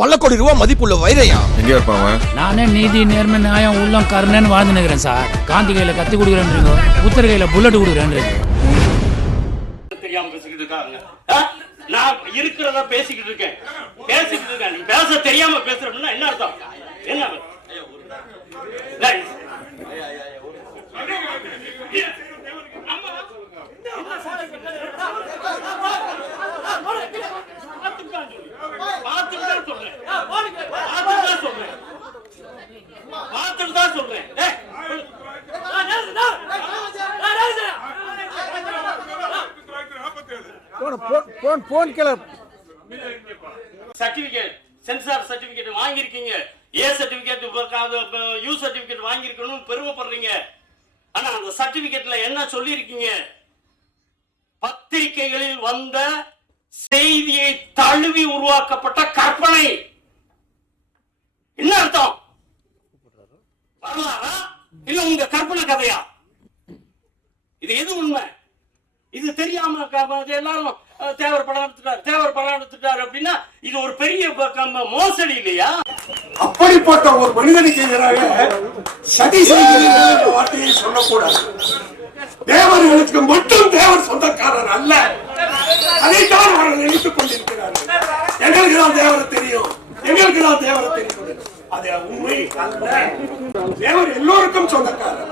பல கோடி ரூபாய் மதிப்புள்ள வைரையா? எங்க இருப்பான் அவன்? நானே நீதி நேர்மை நியாயம் உள்ளம் கருணைன்னு வாழ்ந்து நிற்கிறேன் சார். காந்தி கையில கத்தி கொடுக்குறேன்றீங்க. புத்தர் கையில புல்லட் கொடுக்குறேன்றீங்க. தெரியாம பேசிக்கிட்டு இருக்காங்க. ஆ? நான் இருக்கிறத பேசிக்கிட்டு இருக்கேன். பேசிக்கிட்டு இருக்கேன். நீ பேச தெரியாம பேசுறோம்னா என்ன அர்த்தம்? என்ன டேய். பார்த்துட்டு தான் சொல்றேன். பார்த்துட்டு தான் சொல்றேன். பார்த்துட்டு தான் சொல்றேன். டேய், சர்டிபிகேட் சென்சார் சர்டிபிகேட் வாங்கியிருக்கீங்க. ஏ சர்டிபிகேட் யூ சர்டிபிகேட் வாங்கியிருக்கணும் பெருமைப்படுறீங்க. ஆனா அந்த சர்டிபிகேட்ல என்ன சொல்லியிருக்கீங்க? பத்திரிகைகளில் வந்த செய்தியை தழுவி உருவாக்கப்பட்ட கற்பனை. என்ன அர்த்தம்? வரலாறா? இல்ல உங்க கற்பனை கதையா? இது எது உண்மை? இது தெரியாம எல்லாரும் தேவர் படம் எடுத்துட்டார் தேவர் படம் எடுத்துட்டார் அப்படின்னா இது ஒரு பெரிய மோசடி இல்லையா? அப்படிப்பட்ட ஒரு மனிதனுக்கு எதிராக சதி செய்கிறீர்கள் வார்த்தையை சொல்லக்கூடாது. தேவர்களுக்கு மட்டும் தேவர் சொந்தக்காரர் அல்ல. அதைத்தான் அவர்கள் நினைத்துக் கொண்டிருக்கிறார்கள். எங்களுக்கு தான் தேவரை தெரியும். எங்களுக்கு தான் தேவரை தெரியும். அது உண்மை அல்ல. தேவர் எல்லோருக்கும் சொந்தக்காரர்.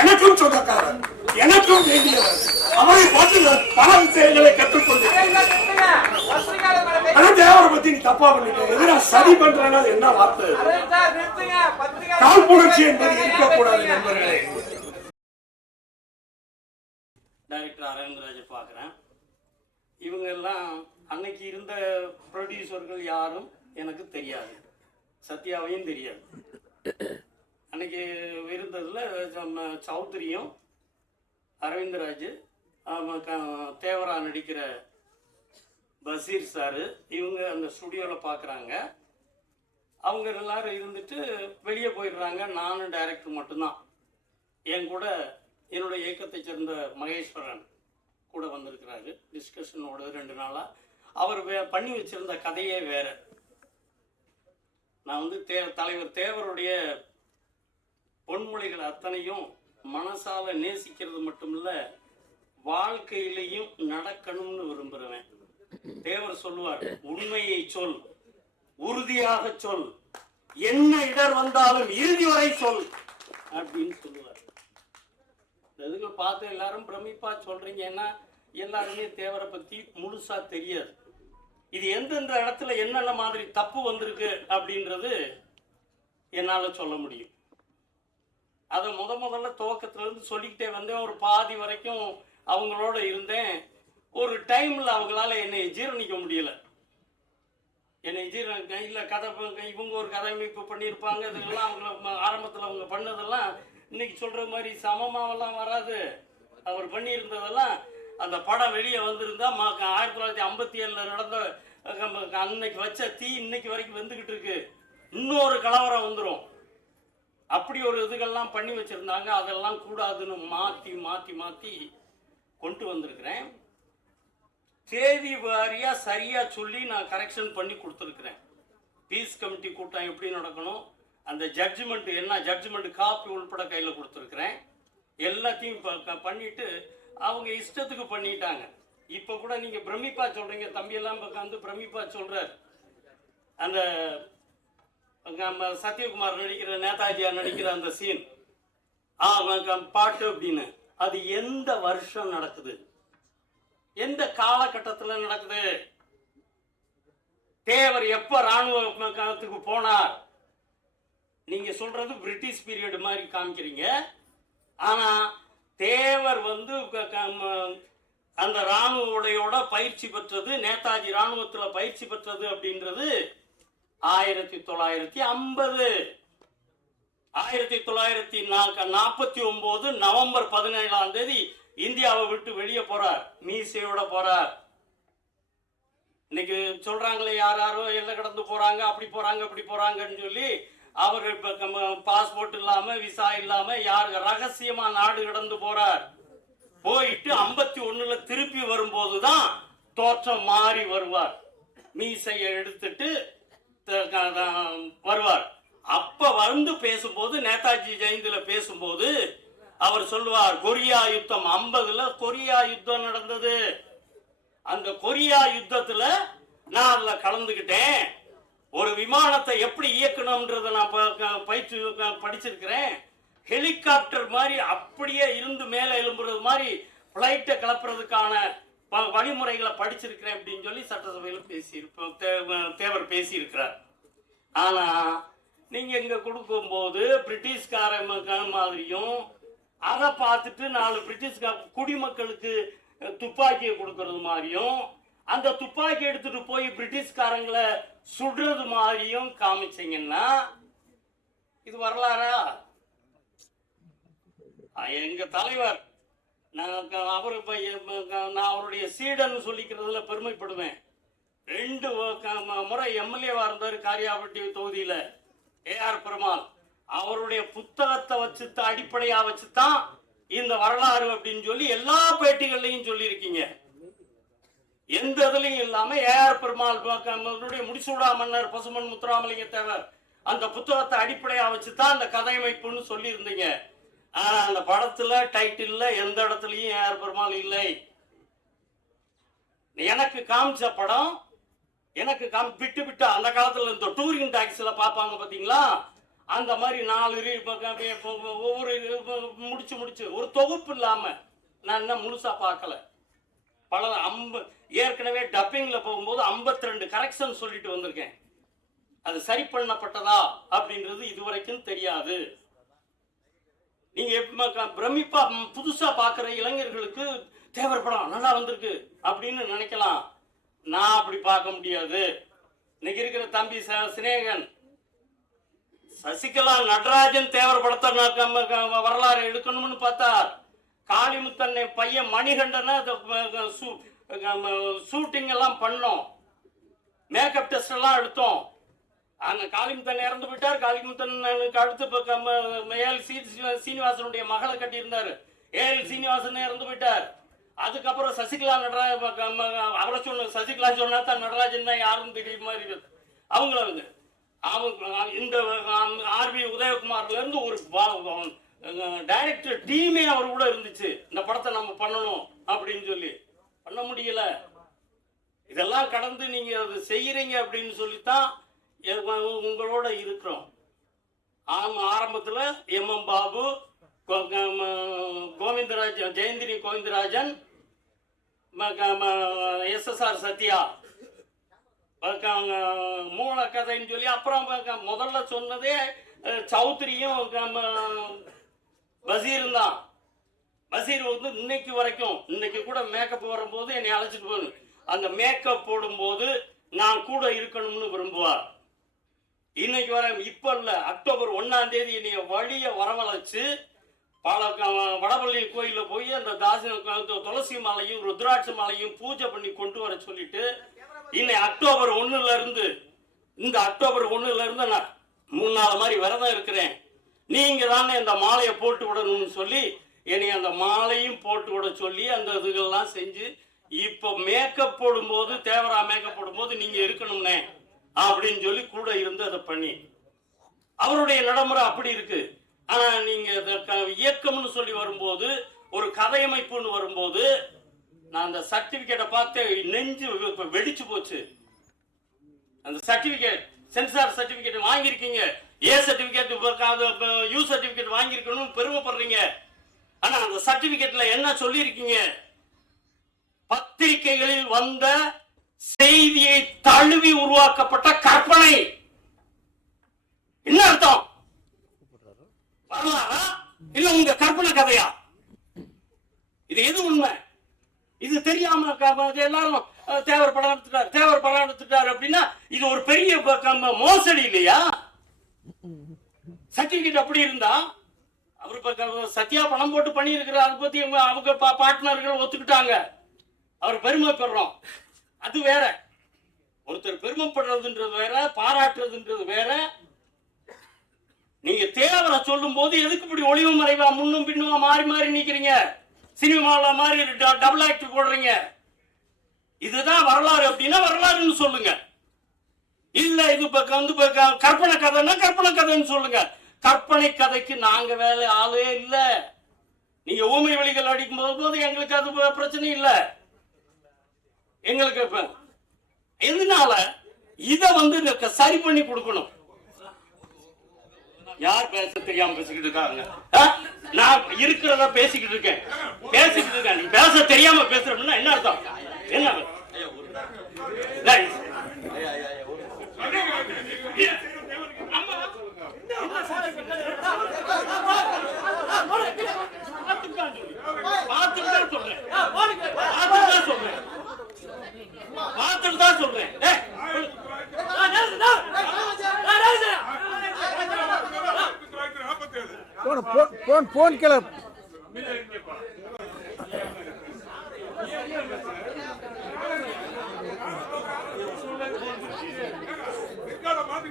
எனக்கும் சொந்தக்காரர். எனக்கும் வேண்டியவர். அவரை பார்த்து பல விஷயங்களை கற்றுக்கொண்டேன் ஆனா தேவரை பத்தி நீ தப்பா பண்ணிட்ட. எதிரா சதி பண்றேன்னா என்ன வார்த்தை? காழ்ப்புணர்ச்சி என்பது இருக்கக்கூடாது நண்பர்களே. டைரக்டர் அரவிந்தராஜை பார்க்குறேன். இவங்க எல்லாம் அன்னைக்கு இருந்த ப்ரொடியூசர்கள் யாரும் எனக்கு தெரியாது. சத்யாவையும் தெரியாது. அன்னைக்கு இருந்ததில் நம்ம சௌத்ரியும் அரவிந்தராஜ் தேவரா நடிக்கிற பசீர் சாரு இவங்க அந்த ஸ்டுடியோவில் பார்க்குறாங்க. அவங்க எல்லாரும் இருந்துட்டு வெளியே போயிடுறாங்க. நானும் டைரக்டர் மட்டும்தான். என் கூட என்னுடைய இயக்கத்தை சேர்ந்த மகேஸ்வரன் கூட வந்திருக்கிறாரு. டிஸ்கஷனோட ரெண்டு நாளாக அவர் வே பண்ணி வச்சிருந்த கதையே வேற. நான் வந்து தே தலைவர் தேவருடைய பொன்மொழிகள் அத்தனையும் மனசால நேசிக்கிறது மட்டும் இல்லை வாழ்க்கையிலையும் நடக்கணும்னு விரும்புகிறேன் தேவர் சொல்லுவார் உண்மையை சொல் உறுதியாக சொல். என்ன இடர் வந்தாலும் இறுதி வரை சொல். அப்படின்னு சொல்லுவார். இதுகளை பார்த்து எல்லாரும் பிரமிப்பா சொல்றீங்க. ஏன்னா எல்லாருமே தேவரை பத்தி முழுசா தெரியாது. இது எந்தெந்த இடத்துல என்னென்ன மாதிரி தப்பு வந்திருக்கு அப்படின்றது என்னால் சொல்ல முடியும். அதை முத முதல்ல துவக்கத்துலேருந்து சொல்லிக்கிட்டே வந்தேன். ஒரு பாதி வரைக்கும் அவங்களோட இருந்தேன். ஒரு டைமில் அவங்களால என்னை ஜீரணிக்க முடியல. என்னை ஜீரணிக்க இல்லை கதை இவங்க ஒரு கதை அமைப்பு பண்ணியிருப்பாங்க. இதெல்லாம் அவங்க ம- அவங்க பண்ணதெல்லாம் இன்னைக்கு சொல்ற மாதிரி சமமாவெல்லாம் வராது. அவர் பண்ணியிருந்ததெல்லாம் அந்த படம் வெளியே வந்திருந்தா மா ஆயிரத்தி தொள்ளாயிரத்தி ஐம்பத்தி ஏழுல நடந்த நம்ம அன்னைக்கு வச்ச தீ இன்னைக்கு வரைக்கும் வந்துகிட்டு இருக்கு. இன்னொரு கலவரம் வந்துடும் அப்படி ஒரு இதுகள்லாம் பண்ணி வச்சிருந்தாங்க. அதெல்லாம் கூடாதுன்னு மாத்தி மாத்தி மாத்தி கொண்டு வந்திருக்கிறேன். தேதி வாரியா சரியா சொல்லி நான் கரெக்ஷன் பண்ணி கொடுத்துருக்குறேன். பீஸ் கமிட்டி கூட்டம் எப்படி நடக்கணும்? அந்த ஜட்ஜ்மெண்ட் என்ன ஜட்ஜ்மெண்ட் காப்பி உள்பட கையில் கொடுத்துருக்குறேன். எல்லாத்தையும் பண்ணிட்டு அவங்க இஷ்டத்துக்கு பண்ணிட்டாங்க. இப்போ கூட நீங்கள் பிரமிப்பா சொல்கிறீங்க தம்பியெல்லாம் உட்காந்து பிரமிப்பா சொல்கிறார் அந்த நம்ம சத்யகுமார் நடிக்கிற நேதாஜியா நடிக்கிற அந்த சீன் ஆ பாட்டு அப்படின்னு. அது எந்த வருஷம் நடக்குது? எந்த காலகட்டத்தில் நடக்குது? தேவர் எப்போ ராணுவ காலத்துக்கு போனார்? நீங்க சொல்றது பிரிட்டிஷ் பீரியட் மாதிரி காமிக்கிறீங்க. ஆனா தேவர் வந்து அந்த இராணுவ உடையோட பயிற்சி பெற்றது நேதாஜி இராணுவத்தில் பயிற்சி பெற்றது அப்படின்றது ஆயிரத்தி தொள்ளாயிரத்தி ஐம்பது. ஆயிரத்தி தொள்ளாயிரத்தி நாற்பத்தி ஒன்பது நவம்பர் பதினேழாம் தேதி இந்தியாவை விட்டு வெளியே போறார். மீசையோட போறார். இன்னைக்கு சொல்றாங்களே யார் யாரோ எல்லாம் கடந்து போறாங்க அப்படி போறாங்க அப்படி போறாங்கன்னு சொல்லி அவர் இப்போ பாஸ்போர்ட் இல்லாமல் விசா இல்லாமல் யார் ரகசியமாக நாடு கடந்து போகிறார் போயிட்டு ஐம்பத்தி ஒன்றில் திருப்பி வரும்போதுதான் தோற்றம் மாறி வருவார். மீசையை எடுத்துட்டு த- வருவார். அப்ப வந்து பேசும்போது நேதாஜி ஜெயந்தில பேசும்போது அவர் சொல்லுவார் கொரியா யுத்தம் ஐம்பதுல கொரியா யுத்தம் நடந்தது. அந்த கொரியா யுத்தத்துல நான் அதுல கலந்துக்கிட்டேன். ஒரு விமானத்தை எப்படி இயக்கணும்ன்றத நான் ப- க- பயிற்சி படிச்சிருக்கிறேன். ஹெலிகாப்டர் மாதிரி அப்படியே இருந்து மேலே எழும்புறது மாதிரி ஃப்ளைட்டை கிளப்புறதுக்கான ப- வழிமுறைகளை படிச்சிருக்கிறேன் அப்படின்னு சொல்லி சட்டசபையில் பேசியிருப்போம் தேவர் பேசியிருக்கிறார். ஆனால் நீங்கள் இங்கே கொடுக்கும்போது பிரிட்டிஷ்கார மாதிரியும் அதை பார்த்துட்டு நாலு பிரிட்டிஷ்கார குடிமக்களுக்கு துப்பாக்கியை கொடுக்கறது மாதிரியும் அந்த துப்பாக்கி எடுத்துட்டு போய் பிரிட்டிஷ்காரங்களை சுடுறது மாதிரியும் காமிச்சீங்கன்னா இது வரலாறா? எங்க தலைவர் நான் அவர் நான் அவருடைய சீடன் சொல்லிக்கிறதுல பெருமைப்படுவேன். ரெண்டு முறை எம்எல்ஏவா இருந்தார் காரியாபட்டி தொகுதியில ஏஆர் பெருமாள். அவருடைய புத்தகத்தை வச்சு அடிப்படையா வச்சுதான் இந்த வரலாறு அப்படின்னு சொல்லி எல்லா பேட்டிகள்லையும் சொல்லியிருக்கீங்க. எந்த இதுலையும் இல்லாம ஏஆர் பெருமாள் முடிசூடா மன்னர் பசுமன் முத்துராமலிங்க தேவர் அந்த புத்தகத்தை அடிப்படையா வச்சு தான் அந்த கதையமைப்புன்னு சொல்லியிருந்தீங்க. ஆனா அந்த படத்துல டைட்டில்ல எந்த இடத்துலயும் ஏஆர் பெருமாள் இல்லை. எனக்கு காமிச்ச படம் எனக்கு காமி விட்டு விட்டு அந்த காலத்துல இந்த டூரிங் டாக்ஸில் பார்ப்பாங்க பாத்தீங்களா? அந்த மாதிரி நாலு ஒவ்வொரு முடிச்சு முடிச்சு ஒரு தொகுப்பு இல்லாம நான் இன்னும் முழுசா பார்க்கல. பல ஐம்பது ஏற்கனவே டப்பிங்ல போகும்போது 52 ரெண்டு கரெக்ஷன் சொல்லிட்டு வந்திருக்கேன். அது சரி பண்ணப்பட்டதா அப்படின்றது இதுவரைக்கும் தெரியாது. நீங்க பிரமிப்பா புதுசா பாக்குற இளைஞர்களுக்கு தேவர் படம் நல்லா வந்திருக்கு அப்படின்னு நினைக்கலாம். நான் அப்படி பார்க்க முடியாது. இன்னைக்கு இருக்கிற தம்பி ச- சசிகலா நடராஜன் தேவர் படத்தை நான் க- க- வரலாறு எடுக்கணும்னு பார்த்தா காளிமுத்தன் என் பையன் மணிகண்டனை ஷூட்டிங் எல்லாம் பண்ணோம். மேக்கப் டெஸ்ட் எல்லாம் எடுத்தோம். அந்த காளிமுத்தன் இறந்து போயிட்டார். காளிமுத்தனுக்கு அடுத்து இப்போ ஏஎல் சீனிவாசனுடைய மகளை கட்டியிருந்தார். ஏஎல் சீனிவாசன் இறந்து போயிட்டார். அதுக்கப்புறம் சசிகலா நடராஜ அவரை சொன்ன சசிகலா சொன்னா தான் நடராஜன் தான் யாருன்னு தெரியும் மாதிரி அவங்கள வந்து அவங்க இந்த ஆர்பி உதயகுமார்ல இருந்து ஒரு டைரக்டர் டீமே அவர் கூட இருந்துச்சு. இந்த படத்தை நம்ம பண்ணணும் அப்படின்னு சொல்லி. பண்ண முடியல. இதெல்லாம் கடந்து நீங்க அது செய்யறீங்க அப்படின்னு சொல்லித்தான் எ- உங்களோட இருக்கிறோம். ஆம் ஆரம்பத்தில் எம் எம் பாபு கோ- ம- கோவிந்தராஜன் ஜெயந்திரி கோவிந்தராஜன் எஸ்எஸ்ஆர் சத்யா. ப- க- மூல கதைன்னு சொல்லி அப்புறம் முதல்ல சொன்னதே சௌத்ரியும் வசீரும் தான் பசீர் வந்து இன்னைக்கு வரைக்கும் இன்னைக்கு கூட மேக்கப் வரும்போது என்னை அழைச்சிட்டு போகணும் அந்த மேக்கப் போடும்போது நான் கூட இருக்கணும்னு விரும்புவார். இன்னைக்கு வர இப்ப இல்ல அக்டோபர் ஒன்னாம் தேதி என்னைய வழிய வரவழைச்சு பல க- வடபள்ளி கோயிலில் போய் அந்த தாசின துளசி மாலையும் ருத்ராட்ச மாலையும் பூஜை பண்ணி கொண்டு வர சொல்லிட்டு இன்னை அக்டோபர் ஒண்ணுல இருந்து இந்த அக்டோபர் ஒண்ணுல இருந்து நான் மூணு நாள் மாதிரி விரதம் இருக்கிறேன். நீங்க தானே இந்த மாலையை போட்டு விடணும்னு சொல்லி என்னை அந்த மாலையும் போட்டு விட சொல்லி அந்த இதுகள்லாம் செஞ்சு இப்போ மேக்கப் போடும்போது தேவரா மேக்கப் போடும்போது நீங்க இருக்கணும்னே அப்படின்னு சொல்லி கூட இருந்து அதை பண்ணி. அவருடைய நடைமுறை அப்படி இருக்கு. ஆனா நீங்க க- இயக்கம்னு சொல்லி வரும்போது ஒரு கதையமைப்புன்னு வரும்போது நான் அந்த சர்டிபிகேட்டை பார்த்து நெஞ்சு வெடிச்சு போச்சு. அந்த சர்டிபிகேட் சென்சார் சர்டிபிகேட் வாங்கியிருக்கீங்க. ஏ சர்டிபிகேட் யூ சர்டிபிகேட் வாங்கியிருக்கணும்னு பெருமைப்படுறீங்க. ஆனா அந்த சர்டிபிகேட்ல என்ன சொல்லியிருக்கீங்க? பத்திரிகைகளில் வந்த செய்தியை தழுவி உருவாக்கப்பட்ட கற்பனை. என்ன அர்த்தம்? வரலாறா? இல்ல உங்க கற்பனை கதையா? இது எது உண்மை? இது தெரியாம எல்லாரும் தேவர் படம் எடுத்துட்டார் தேவர் படம் எடுத்துட்டார் அப்படின்னா இது ஒரு பெரிய மோசடி இல்லையா? சர்டிபிகேட் அப்படி இருந்தா அவர் இப்ப சத்யா பணம் போட்டு பண்ணியிருக்கிறார். அதை பத்தி அவங்க அவங்க பார்ட்னர்கள் ஒத்துக்கிட்டாங்க. அவர் பெருமைப்படுறோம். அது வேற. ஒருத்தர் பெருமைப்படுறதுன்றது வேற பாராட்டுறதுன்றது வேற. நீங்க தேவரை சொல்லும் போது எதுக்கு இப்படி ஒளிவு மறைவா முன்னும் பின்னுமா மாறி மாறி நிக்கிறீங்க? சினிமாவில் மாறி டபுள் ஆக்ட் போடுறீங்க. இதுதான் வரலாறு. அப்படின்னா வரலாறுன்னு சொல்லுங்க. இல்ல இது பக்கம் வந்து க- கற்பனை கதைன்னா கற்பனை கதைன்னு சொல்லுங்க. கற்பனை கதைக்கு நாங்க வேலை ஆளே இல்ல. நீங்க ஊமை வழிகள் அடிக்கும் போது எங்களுக்கு அது பிரச்சனை இல்ல. எங்களுக்கு இப்ப எதனால இத வந்து சரி பண்ணி கொடுக்கணும்? யார் பேச தெரியாம பேசிக்கிட்டு இருக்காங்க? நான் இருக்கிறத பேசிக்கிட்டு இருக்கேன். பேசிக்கிட்டு இருக்கேன். நீ பேச தெரியாம பேசுறோம்னா என்ன அர்த்தம்? என்ன டேய். Phone phone phone phone club நான் உட்காந்து என்னங்க தெரியாதா ஆ,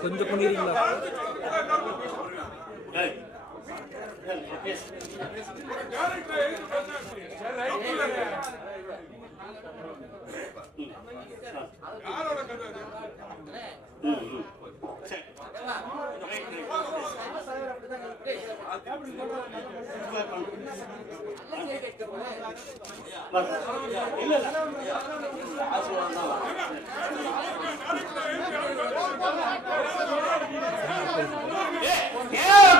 கொஞ்சம் பண்ணிடுறீங்களா டேய். ம்,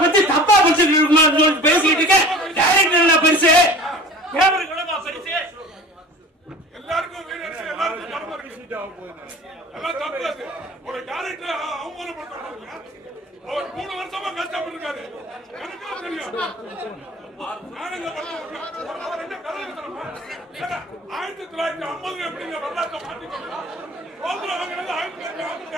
பத்தி தப்பா வச்சுட்டு பேசிட்டு இருக்க டைரக்டர் பெருசு எல்லாருக்கும் எல்லாருக்கும் ஒரு அவர் மூணு வருஷமா கஷ்டப்பட்டிருக்காரு. எனக்கும் தெரியும். ஆயிரத்தி தொள்ளாயிரத்தி ஐம்பது எப்படிங்க வரலாற்றை மாத்திக்கணும்? வாங்கினது ஆயிரத்தி தொள்ளாயிரத்தி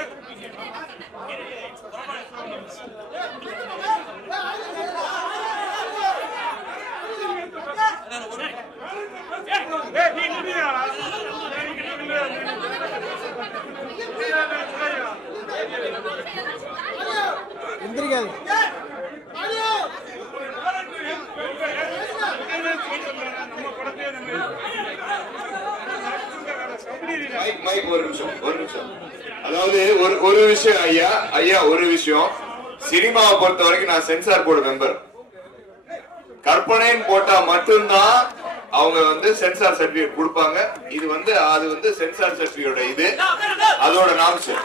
எந்திரிக்காது. மைக் ஒரு நிமிஷம் ஒரு நிமிஷம். அதாவது ஒரு ஒரு விஷயம் ஐயா ஐயா ஒரு விஷயம். சினிமாவை பொறுத்த வரைக்கும் நான் சென்சார் போர்டு மெம்பர் கற்பனைன்னு போட்டா மட்டும்தான் அவங்க வந்து சென்சார் சர்டிபிகேட் கொடுப்பாங்க. இது வந்து அது வந்து சென்சார் சர்டிபிகேட் இது. அதோட நாம்சம்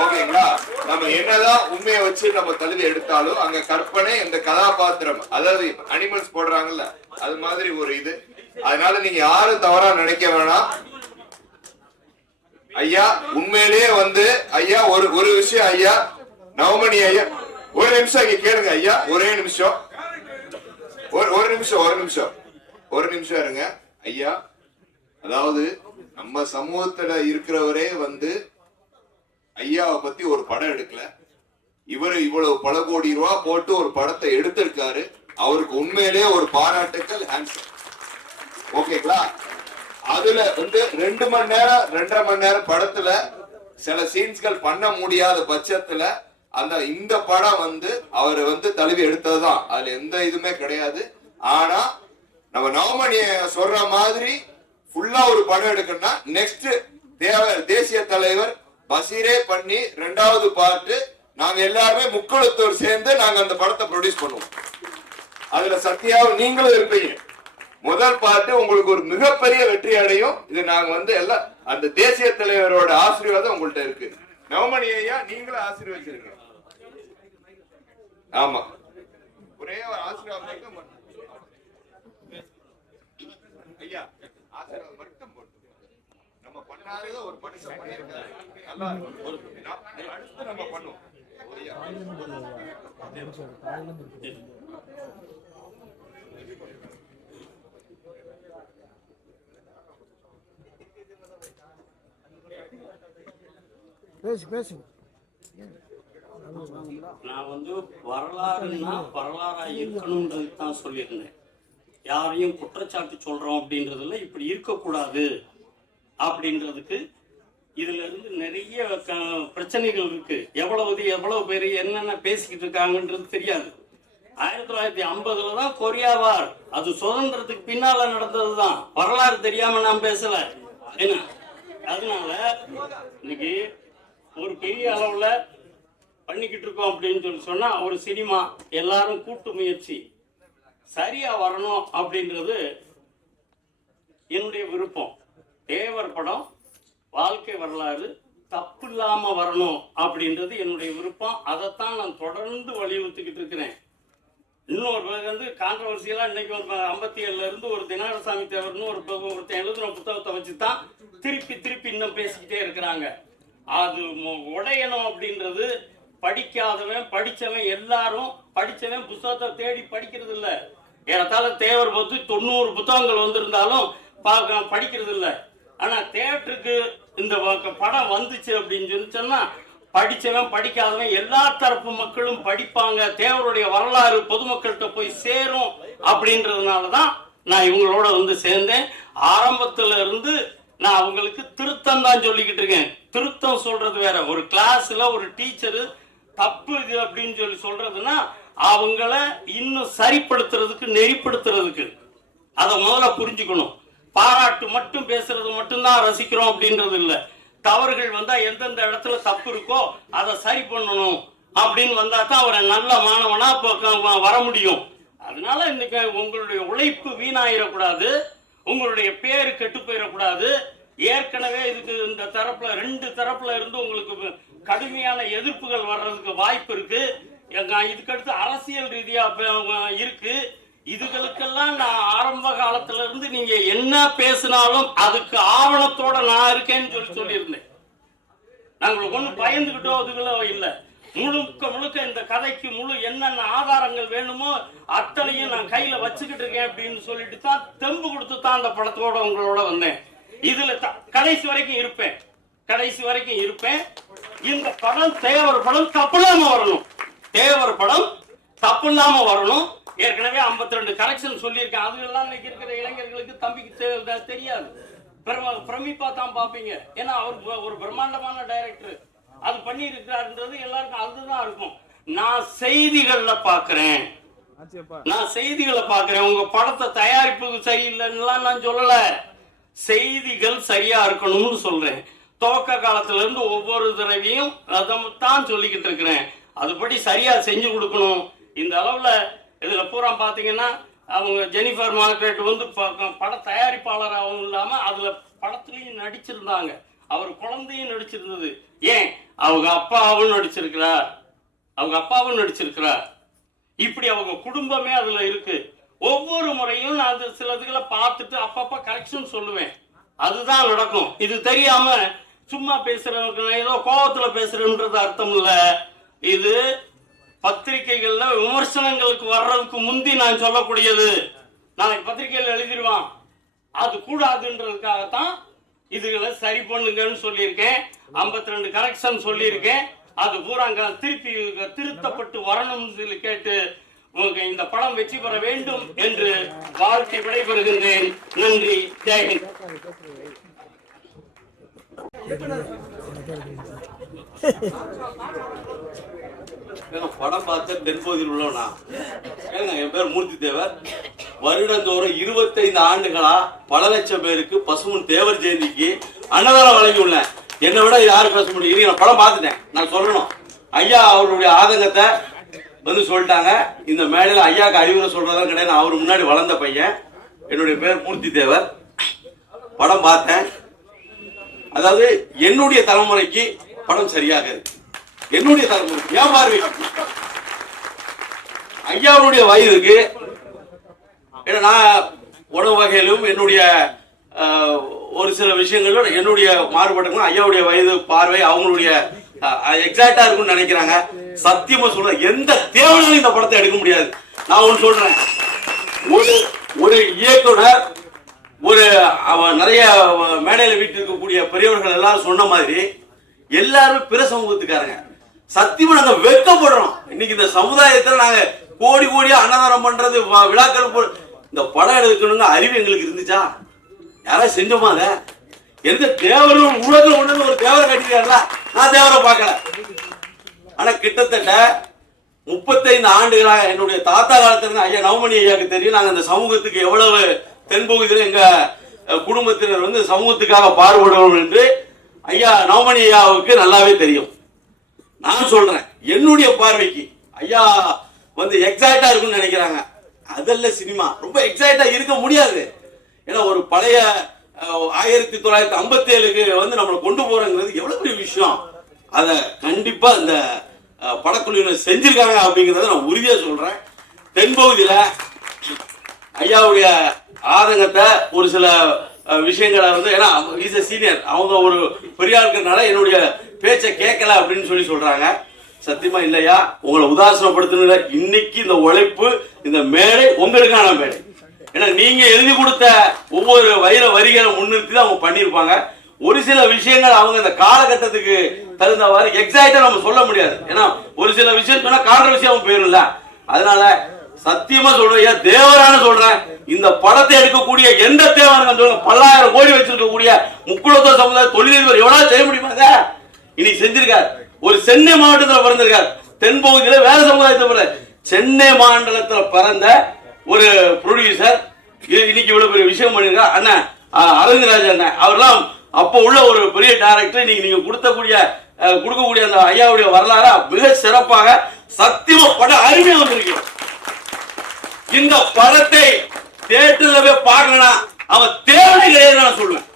ஓகேங்களா நம்ம என்னதான் உண்மையை வச்சு நம்ம தழுவி எடுத்தாலும் அங்க கற்பனை இந்த கதாபாத்திரம் அதாவது அனிமல்ஸ் போடுறாங்கல்ல அது மாதிரி ஒரு இது. அதனால நீங்க யாரும் தவறா நினைக்க வேணாம். ஐயா உண்மையிலேயே வந்து ஐயா ஒரு ஒரு விஷயம் ஐயா நவமணி ஐயா ஒரு நிமிஷம் இங்க கேளுங்க ஐயா ஒரே நிமிஷம். ஒரு ஒரு நிமிஷம் ஒரு நிமிஷம். ஒரு நிமிஷம் இருங்க ஐயா. அதாவது நம்ம சமூகத்துல இருக்கிறவரே வந்து ஐயாவை பத்தி ஒரு படம் எடுக்கல. இவர் இவ்வளவு பல கோடி ரூபா போட்டு ஒரு படத்தை எடுத்திருக்காரு. அவருக்கு உண்மையிலேயே ஒரு பாராட்டுக்கள் ஹேண்ட்ஸ் ஓகேங்களா? அதுல வந்து ரெண்டு மணி நேரம் ரெண்டரை மணி நேரம் படத்துல சில சீன்ஸ்கள் பண்ண முடியாத பட்சத்துல அந்த இந்த படம் வந்து அவர் வந்து தழுவி எடுத்ததுதான். அதுல எந்த இதுவுமே கிடையாது. ஆனா நம்ம நவமணிய சொல்ற மாதிரி ஃபுல்லா ஒரு படம் எடுக்கணும்னா நெக்ஸ்ட் தேவ தேசிய தலைவர் பசீரே பண்ணி ரெண்டாவது பார்ட்டு நாங்க எல்லாருமே முக்குளத்தூர் சேர்ந்து நாங்க அந்த படத்தை ப்ரொடியூஸ் பண்ணுவோம். அதுல சத்யாவும் நீங்களும் இருப்பீங்க. முதல் பாட்டு உங்களுக்கு ஒரு மிகப்பெரிய வெற்றி அடையும். இது நாங்க வந்து எல்லாம் அந்த தேசிய தலைவரோட ஆசீர்வாதம் உங்கள்ட்ட இருக்கு. நவமணி ஐயா நீங்களும் ஆசீர்வச்சிருங்க. ஆமா. ஒரே ஒரு ஆசீர்வாதம் மட்டும். ஐயா. நம்ம பண்ணாதத ஒரு மனுஷன் பண்ணியிருக்காரு. நல்லா அடுத்து நம்ம பண்ணுவோம். பேசு பேசு. நான் வந்து வரலாறுன்னா வரலாறா இருக்கணும்ன்றது தான் சொல்லியிருந்தேன். யாரையும் குற்றச்சாட்டு சொல்றோம் அப்படின்றதுல இப்படி இருக்கக்கூடாது. அப்படின்றதுக்கு இதுல இருந்து நிறைய க- பிரச்சனைகள் இருக்கு. எவ்வளவு எவ்வளவு பேர் என்னென்ன பேசிக்கிட்டு இருக்காங்கன்றது தெரியாது. ஆயிரத்தி தொள்ளாயிரத்தி ஐம்பதுல தான் கொரியா வார். அது சுதந்திரத்துக்கு பின்னால நடந்தது தான் வரலாறு தெரியாம நான் பேசல. என்ன அதனால இன்னைக்கு ஒரு பெரிய அளவுல பண்ணிக்கிட்டு இருக்கோம் அப்படின்னு சொல்லி சொன்னா ஒரு சினிமா எல்லாரும் கூட்டு முயற்சி. சரியா வரணும் அப்படின்றது என்னுடைய விருப்பம். தேவர் படம் வாழ்க்கை வரலாறு தப்பு இல்லாமல் வரணும் அப்படின்றது என்னுடைய விருப்பம். அதைத்தான் நான் தொடர்ந்து வலியுறுத்திக்கிட்டு இருக்கிறேன். இன்னொரு பேர் வந்து கான்ட்ரவர்சியெல்லாம் இன்னைக்கு ஒரு ஐம்பத்தி ஏழுல இருந்து ஒரு தினாரசாமி தேவர்னு ஒரு ஒருத்தன் எழுதின புத்தகத்தை வச்சு தான் திருப்பி திருப்பி இன்னும் பேசிக்கிட்டே இருக்கிறாங்க. அது மு- உடையணும் அப்படின்றது படிக்காதவன் படித்தவன் எல்லாரும் படித்தவன் புத்தகத்தை தேடி படிக்கிறது இல்லை ஏறத்தாழ தேவர் பத்தி தொண்ணூறு புத்தகங்கள் வந்திருந்தாலும் பார்க்க படிக்கிறது இல்லை ஆனா தேட்டருக்கு இந்த படம் வந்துச்சு அப்படின்னு சொல்லி சொன்னா படிச்சவன் படிக்காதவன் எல்லா தரப்பு மக்களும் படிப்பாங்க. தேவருடைய வரலாறு பொதுமக்கள்கிட்ட போய் சேரும் அப்படின்றதுனால தான் நான் இவங்களோட வந்து சேர்ந்தேன். ஆரம்பத்துல இருந்து நான் அவங்களுக்கு திருத்தம் தான் சொல்லிக்கிட்டு இருக்கேன். திருத்தம் சொல்றது வேற. ஒரு கிளாஸ்ல ஒரு டீச்சரு தப்பு இது அப்படின்னு சொல்லி சொல்றதுன்னா அவங்கள இன்னும் சரிப்படுத்துறதுக்கு நெறிப்படுத்துறதுக்கு. அதை முதல்ல புரிஞ்சுக்கணும். பாராட்டு மட்டும் பேசுறது மட்டும்தான் ரசிக்கிறோம் அப்படின்றது இல்லை. தவறுகள் வந்தா எந்தெந்த இடத்துல தப்பு இருக்கோ அதை சரி பண்ணணும் அப்படின்னு வந்தா தான் அவரை நல்ல மாணவனா இப்போ வர முடியும். அதனால இன்னைக்கு உங்களுடைய உழைப்பு வீணாயிடக்கூடாது உங்களுடைய பேர் கெட்டு போயிடக்கூடாது ஏற்கனவே இதுக்கு இந்த தரப்புல ரெண்டு தரப்புல இருந்து உங்களுக்கு கடுமையான எதிர்ப்புகள் வர்றதுக்கு வாய்ப்பு இருக்கு. இதுக்கடுத்து அரசியல் ரீதியா இருக்கு. இதுகளுக்கெல்லாம் நான் ஆரம்ப காலத்துல இருந்து நீங்க என்ன பேசினாலும் அதுக்கு ஆவணத்தோட நான் இருக்கேன்னு சொல்லி சொல்லியிருந்தேன். நாங்கள் ஒன்றும் பயந்துகிட்டோ அதுகளோ இல்லை. முழுக்க முழுக்க இந்த கதைக்கு முழு என்னென்ன ஆதாரங்கள் வேணுமோ அத்தனையும் நான் கையில வச்சுக்கிட்டு இருக்கேன் அப்படின்னு சொல்லிட்டு தான் தெம்பு கொடுத்து தான் அந்த படத்தோட உங்களோட வந்தேன். இதுல கடைசி வரைக்கும் இருப்பேன். கடைசி வரைக்கும் இருப்பேன். இந்த படம் தேவர் படம் தப்பில்லாம வரணும். தேவர் படம் தப்பு இல்லாம வரணும். ஏற்கனவே 52 ரெண்டு கரெக்ஷன் சொல்லியிருக்கேன். அதுகெல்லாம் இன்னைக்கு இருக்கிற இளைஞர்களுக்கு தம்பிக்கு தெரியாது. பிரம- பிரமிப்பா தான் பார்ப்பீங்க. ஏன்னா அவர் ஒரு பிரம்மாண்டமான டைரக்டர் அது பண்ணி இருக்கிறாருன்றது எல்லாருக்கும் அதுதான் இருக்கும். நான் செய்திகள்ல பாக்குறேன் நான் செய்திகளை பார்க்கிறேன். உங்க படத்தை தயாரிப்புக்கு சரியில்லைன்னுலாம் நான் சொல்லல. செய்திகள் சரியா இருக்கணும்னு சொல்றேன். துவக்க காலத்துல இருந்து ஒவ்வொரு தடவையும் அதை தான் சொல்லிக்கிட்டு இருக்கிறேன். அதுபடி சரியா செஞ்சு கொடுக்கணும். இந்த அளவுல இதில் பூரா பார்த்தீங்கன்னா அவங்க ஜெனிஃபர் மார்க்ரெட் வந்து ப- பட தயாரிப்பாளராகவும் இல்லாமல் அதில் படத்துலேயும் நடிச்சிருந்தாங்க. அவர் குழந்தையும் நடிச்சிருந்தது. ஏன்? அவங்க அப்பாவும் நடிச்சிருக்கிறார். அவங்க அப்பாவும் நடிச்சிருக்கிறார். இப்படி அவங்க குடும்பமே அதில் இருக்குது ஒவ்வொரு முறையும் நான் அது சிலதுகளை பார்த்துட்டு அப்பப்போ கரெக்ஷன் சொல்லுவேன். அதுதான் நடக்கும். இது தெரியாமல் சும்மா பேசுகிறவங்க நான் ஏதோ கோபத்தில் பேசுகிறேன்றது அர்த்தம் இல்லை. இது பத்திரிகைகள்ல விமர்சனங்களுக்கு வர்றதுக்கு முந்தி நான் சொல்லக்கூடியது. நாளைக்கு பத்திரிகையில் எழுதிடுவான் அது கூடாதுன்றதுக்காகத்தான் இதுகளை சரி பண்ணுங்கன்னு சொல்லியிருக்கேன். 52 ரெண்டு கரெக்ஷன் சொல்லியிருக்கேன். அது பூராங்க திருப்பி திருத்தப்பட்டு வரணும்னு சொல்லி கேட்டு உங்க இந்த படம் வெற்றி பெற வேண்டும் என்று வாழ்த்தி விடைபெறுகின்றேன். நன்றி. ஜெயஹிந்த் ஏங்க, படம் பார்த்த தென்பகுதியில் உள்ளவனா? ஏங்க என் பேர் மூர்த்தி தேவர் வருடந்தோறும் இருபத்தைந்து ஆண்டுகளா பல லட்சம் பேருக்கு பசுமன் தேவர் ஜெயந்திக்கு அன்னதானம் வழங்கி உள்ளேன் என்னை விட யாரும் பேச முடியும் நான் படம் பார்த்துட்டேன். நான் சொல்லணும். ஐயா அவருடைய ஆதங்கத்தை வந்து சொல்லிட்டாங்க. இந்த மேடையில் ஐயாக்கு அறிவுரை சொல்றதும் கிடையாது. நான் அவர் முன்னாடி வளர்ந்த பையன். என்னுடைய பேர் மூர்த்தி தேவர் படம் பார்த்தேன். அதாவது என்னுடைய தலைமுறைக்கு படம் சரியாக இருக்கு. என்னுடைய தலைமுறை ஏன் பார்வை ஐயாவுடைய வயதுக்கு ஏன்னா நான் உணவு வகையிலும் என்னுடைய ஒரு சில விஷயங்களும் என்னுடைய மாறுபாடுகளும் ஐயாவுடைய வயது பார்வை அவங்களுடைய எக்ஸாக்டா இருக்கும்னு நினைக்கிறாங்க. சத்தியமா சொல்றேன் எந்த தேவனாலும் இந்த படத்தை எடுக்க முடியாது. நான் ஒன்று சொல்றேன். ஒரு ஒரு இயக்குனர் ஒரு நிறைய மேடையில் வீட்டில் இருக்கக்கூடிய பெரியவர்கள் எல்லாரும் சொன்ன மாதிரி எல்லாரும் பிற சமூகத்துக்காரங்க. சத்தியமா நாங்க வெட்கப்படுறோம். இன்னைக்கு இந்த சமுதாயத்துல நாங்க கோடி கோடியா அன்னதானம் பண்றது விழாக்கள் போ- இந்த படம் எடுக்கணுங்க அறிவு எங்களுக்கு இருந்துச்சா? யாராவது செஞ்சோமா அத? எந்த தேவரும் உலகம் ஒண்ணு ஒரு தேவரை கட்டிக்கிறாங்களா நான் தேவரை பார்க்கல. ஆனா கிட்டத்தட்ட முப்பத்தைந்து ஆண்டுகளாக என்னுடைய தாத்தா காலத்துல இருந்து ஐயா நவமணி ஐயாவுக்கு தெரியும் நாங்க இந்த சமூகத்துக்கு எவ்வளவு தென்பகுதியில் எங்க குடும்பத்தினர் வந்து சமூகத்துக்காக பாடுபடுவோம் என்று ஐயா நவமணி ஐயாவுக்கு நல்லாவே தெரியும். நான் சொல்றேன். என்னுடைய பார்வைக்கு. ஐயா வந்து எக்ஸைட்டா இருக்கும்னு நினைக்கிறாங்க. அதல்ல சினிமா. ரொம்ப எக்ஸைட்டா இருக்க முடியாது. ஏன்னா ஒரு பழைய ஆயிரத்தி தொள்ளாயிரத்தி ஐம்பத்தி ஏழுக்கு வந்து நம்மளை கொண்டு போறங்கிறது எவ்வளவு பெரிய விஷயம். அதை கண்டிப்பா இந்த படக்குழுவினர் செஞ்சிருக்காங்க அப்படிங்கிறத நான் உறுதியா சொல்றேன். தென்பகுதியில ஐயாவுடைய ஆதங்கத்தை ஒரு சில விஷயங்களை வந்து ஏன்னா இஸ் சீனியர் அவங்க ஒரு பெரியா இருக்கிறனால என்னுடைய பேச்சை கேட்கல அப்படின்னு சொல்லி சொல்றாங்க. சத்தியமா இல்லையா? உங்களை உதாசனப்படுத்தின இன்னைக்கு இந்த உழைப்பு இந்த மேடை உங்களுக்கான மேடை. ஏன்னா நீங்க எழுதி கொடுத்த ஒவ்வொரு வைர வரிகளை முன்னிறுத்தி தான் அவங்க பண்ணியிருப்பாங்க. ஒரு சில விஷயங்கள் அவங்க இந்த காலகட்டத்துக்கு தகுந்தவாறு எக்ஸாக்டா நம்ம சொல்ல முடியாது. ஏன்னா ஒரு சில விஷயம் சொன்னா கான்ட்ரவர்சியாவும் போயிரும்ல அதனால சத்தியமா சொல்றேன் ஏன் தேவரான சொல்றேன். இந்த படத்தை எடுக்கக்கூடிய எந்த தேவரான சொல்லுங்க பல்லாயிரம் கோடி வச்சிருக்கக்கூடிய முக்குளத்தோர் சமுதாய தொழிலதிபர் எவ்வளவு செய்ய முடியுமாங்க இன்னைக்கு செஞ்சிருக்கார். ஒரு சென்னை மாவட்டத்தில் பிறந்திருக்கார். தென்பகுதியில் வேற சமுதாயத்தை பிறந்த சென்னை மாநிலத்தில் பிறந்த ஒரு ப்ரொடியூசர் இன்னைக்கு இவ்வளவு பெரிய விஷயம் பண்ணிருக்கார் அண்ணன் அரவிந்தராஜ் அண்ணன். அவர்லாம் அப்போ உள்ள ஒரு பெரிய டேரக்டர் இன்னைக்கு நீங்க கொடுத்தக்கூடிய கொடுக்கக்கூடிய அந்த ஐயாவுடைய வரலாறு மிக சிறப்பாக சத்தியமா படம் அருமையா வந்திருக்கிறோம் இந்த படத்தை தேட்டர்ல போய் பார்க்கணும் அவன் தேவை கிடையாது நான் சொல்லுவேன்.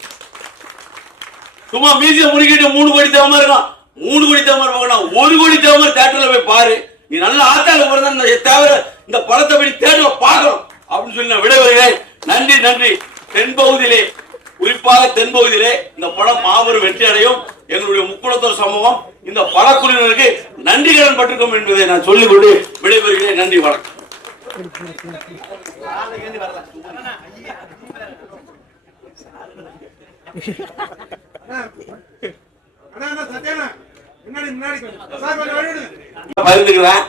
சும்மா மியூசியம் முடிக்கிட்டு மூணு கோடி தேவை இருக்கான். மூணு கோடி தேவை பார்க்கணும். ஒரு கோடி தேவை தேட்டர்ல போய் பாரு. நீ நல்ல ஆத்தால பிறந்த தேவை இந்த படத்தை போய் தேட்டர்ல பார்க்கணும். அப்படின்னு சொல்லி நான் விடைபெறுகிறேன். நன்றி நன்றி. தென்பகுதியிலே குறிப்பாக தென்பகுதியிலே இந்த படம் மாபெரும் வெற்றி அடையும். எங்களுடைய முக்குளத்தோர் சமூகம் இந்த படக்குழுவினருக்கு நன்றி கடன் பட்டிருக்கோம் என்பதை நான் சொல்லிக்கொண்டு விடைபெறுகிறேன். நன்றி வணக்கம். பகிர்ந்துக்கிறேன்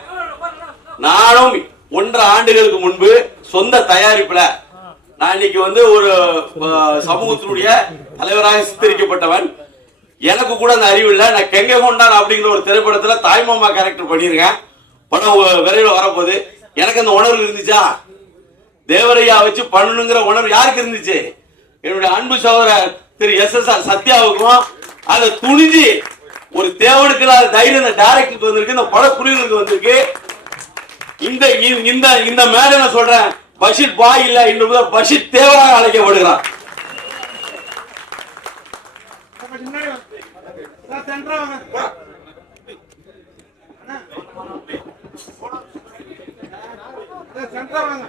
நானும் ஒன்றரை ஆண்டுகளுக்கு முன்பு சொந்த தயாரிப்புல நான் இன்னைக்கு வந்து ஒரு சமூகத்தினுடைய தலைவராக சித்தரிக்கப்பட்டவன். எனக்கு கூட அந்த அறிவு இல்லை. நான் கெங்க கொண்டான் அப்படிங்கிற ஒரு திரைப்படத்துல தாய்மாமா கேரக்டர் பண்ணியிருக்கேன். படம் விரைவில் வரப்போகுது. எனக்கு அந்த உணர்வு இருந்துச்சா? தேவரையா வச்சு பண்ணணுங்கிற உணர்வு யாருக்கு இருந்துச்சு? என்னுடைய அன்பு சகோதரர் திரு எஸ் எஸ் ஆர் சத்யாவுக்கும் அதை துணிஞ்சு ஒரு தேவனுக்கு இல்லாத தைரியம் இந்த டைரக்டருக்கு வந்திருக்கு இந்த படக்குழுவினருக்கு வந்திருக்கு. இந்த இந்த- இந்த இந்த மேல நான் சொல்றேன் பஷீர் பாய் இல்ல இன்று முதல் பஷீர் தேவராக அழைக்கப்படுகிறார். நான்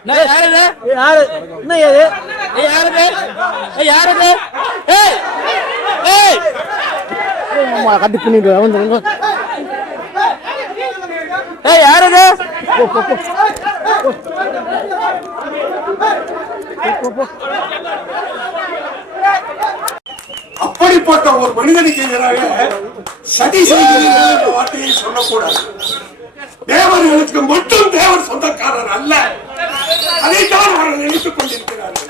யாரு என்ன ஏது ஏய்! கட்டி பண்ணிட்டு வந்து ஏய் யாருது அப்படிப்பட்ட ஒரு மனிதனுக்கு எதிராக சதி செய்கிறீர்கள் என்ற வார்த்தையை சொல்லக்கூடாது. தேவர்களுக்கு மட்டும் தேவர் சொந்தக்காரர் அல்ல. அதைத்தான் அவர்கள் நினைத்துக் கொண்டிருக்கிறார்கள்.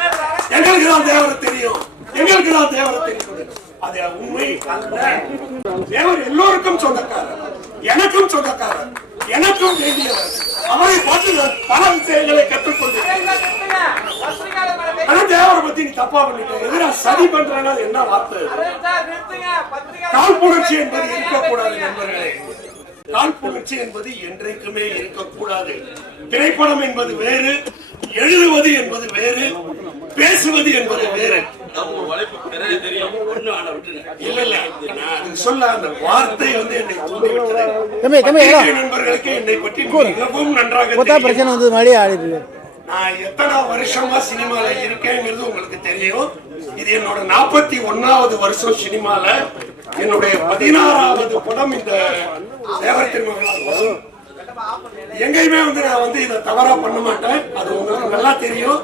எங்களுக்கு தான் தேவரை தெரியும். எங்களுக்கு தான் தேவரை தெரியும். அது உண்மை அல்ல. தேவர் எல்லோருக்கும் சொந்தக்காரர். எனக்கும் சொந்தக்காரர். எனக்கும் வேண்டியவர். அவரை பார்த்து நான் பல விஷயங்களை கற்றுக்கொண்டிருக்கிறேன் ஆனா தேவரை பத்தி நீ தப்பா பண்ணிட்ட. எதிரா சதி பண்றேன்னா என்ன வார்த்தை? காழ்ப்புணர்ச்சி என்பது இருக்கக்கூடாது நண்பர்களே. காழ்ப்புணர்ச்சி என்பது என்றைக்குமே இருக்கக்கூடாது. திரைப்படம் என்பது வேறு எழுதுவது என்பது வேறு பேசுவது என்பது வேறு. பிரச்சனை வந்து மறுபடியும் நான் எத்தனை வருஷமா சினிமால இருக்கேங்கிறது உங்களுக்கு தெரியும். இது என்னோட நாற்பத்தி ஒன்னாவது வருஷம் சினிமால. என்னுடைய பதினாறாவது படம் இந்த தேவரத்தின் திருமகளால் வரும். எங்கேயுமே வந்து நான் வந்து இதை தவறா பண்ண மாட்டேன். அது உங்களுக்கு நல்லா தெரியும்.